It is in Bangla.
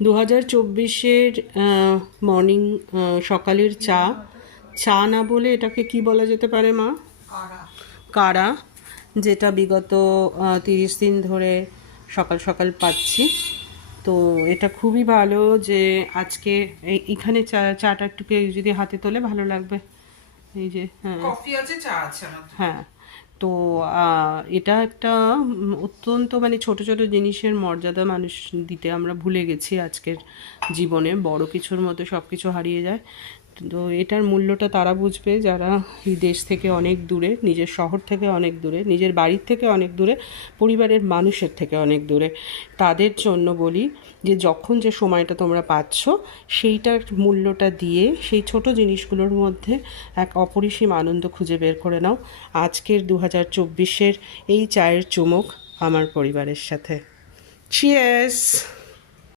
2024-এর মর্নিং সকালের চা। চা না বলে এটাকে কি বলা যেতে পারে মা? কাড়া, যেটা বিগত 30 দিন ধরে সকাল সকাল পাচ্ছি। তো এটা খুবই ভালো যে আজকে এইখানে চাটা একটু যদি হাতে তোলে ভালো লাগবে। এই যে হ্যাঁ, কফি আছে, চা আছে আমাদের। হ্যাঁ। তো এটা একটা অত্যন্ত মানে ছোট ছোট জিনিসের মর্যাদা মানুষ দিতে আমরা ভুলে গেছি আজকের জীবনে। বড় কিছুর মধ্যে সব কিছু হারিয়ে যায়। তো এটার মূল্যটা তারা বুঝবে যারা এই দেশ থেকে অনেক দূরে, নিজের শহর থেকে অনেক দূরে, নিজের বাড়ির থেকে অনেক দূরে, পরিবারের মানুষের থেকে অনেক দূরে। তাদের জন্য বলি যে যখন যে সময়টা তোমরা পাচ্ছ সেইটার মূল্যটা দিয়ে সেই ছোট জিনিসগুলোর মধ্যে এক অপরিসীম আনন্দ খুঁজে বের করে নাও আজকের 2024-এর এই চায়ের চুমুক আমার পরিবারের সাথে। চিয়ার্স।